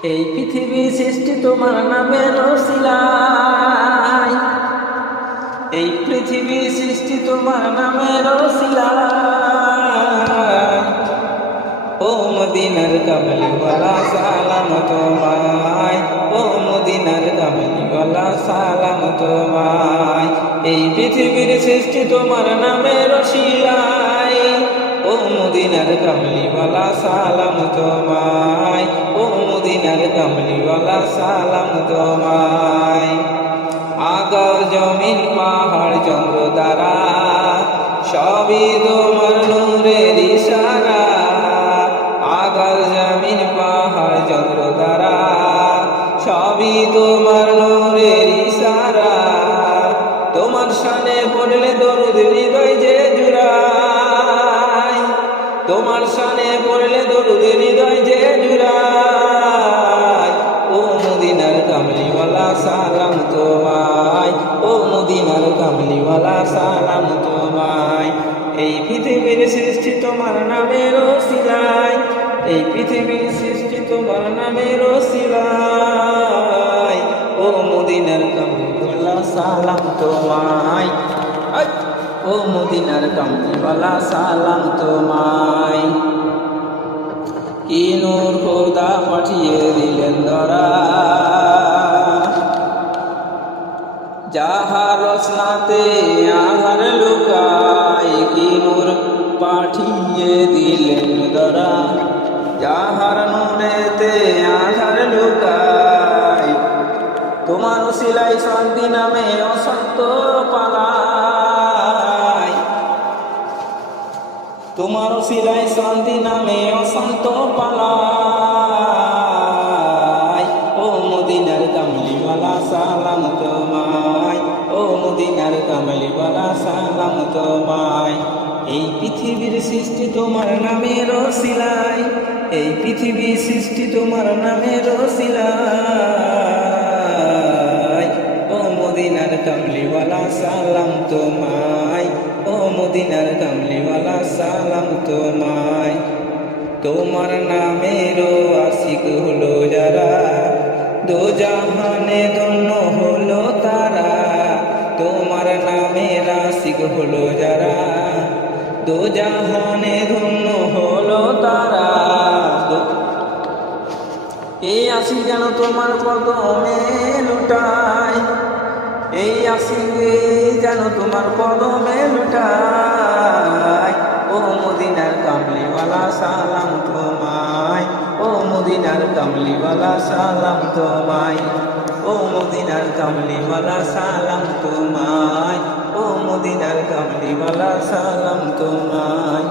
এই পৃথিবী সৃষ্টি তোমার নামের ওসিলায়, এই পৃথিবী সৃষ্টি তোমার নামের ওসিলায়। ও মদিনার কামলিওয়ালা সালাম তোমায়, ও মদিনার কামলিওয়ালা সালাম তোমায়। এই পৃথিবীর সৃষ্টি তোমার নামের ওসিলায়, ও মদিনার কামলিওয়ালা সালাম তোমায়, ও মদিনার কামলিওয়ালা সালাম তোমায়। আকাশ জমিন পাহাড় চন্দ্র তারা সবই তোমার নূরের ইশারা। আকাশ জমিন পাহাড় চন্দ্র তারা সবই তোমার নূরের ইশারা। তোমার শানে পড়লে দরুদ হৃদয় যে জুড়ায়, তোমার শানে পড়লে দরুদ হৃদয় যে জুড়ায়। ও মদিনার কামলিওয়ালা সালাম তোমায়, ও মদিনার কামলিওয়ালা সালাম তোমায়। এই পৃথিবীর সৃষ্টি তোমার নামের ওসিলায়, এই পৃথিবীর সৃষ্টি তোমার নামের ওসিলায়। ও মদিনার কামলিওয়ালা সালাম তোমায়, ও মদিনার কামলিওয়ালা সালাম তোমায়। কি নূর খোদা পাঠিয়ে দিলেন ধরা, যাহার রচনাতে আধার লুকায়। কি নূর পাঠিয়ে দিলেন ধরা, যাহার নূরেতে আধার লুকায়। তোমার ওসিলায় শান্তি নামে অসন্ত পালায়, তোমার ওসিলায় শান্তি নামে অসন্ত পালায়। ও মদিনার কামলিওয়ালা সালাম তোমায়, ও মদিনার কামলিওয়ালা সালাম তোমায়। এই পৃথিবীর সৃষ্টি তোমার নামের ওসিলায়, এই পৃথিবীর সৃষ্টি তোমার নামের ওসিলায়। ও মদিনার কামলিওয়ালা সালাম তোমায়, ও মদিনার কামলিওয়ালা সালাম তোমায়। তোমার নামের আশিক হলো যারা, দোজাহানে ধন্য হলো তারা। তোমার নামের আশিক হলো যারা, দোজাহানে ধন্য হলো তারা। এই আশিক যেন তোমার কদমে লুটায়, এই আশিক যেন তোমার কদমে লুটায়। ও মদিনার কামলিওয়ালা সালাম তোমায়, ও মদিনার কামলিওয়ালা সালাম তোমায়, ও মদিনার কামলিওয়ালা সালাম তোমায়, ও মদিনার কামলিওয়ালা সালাম তোমায়।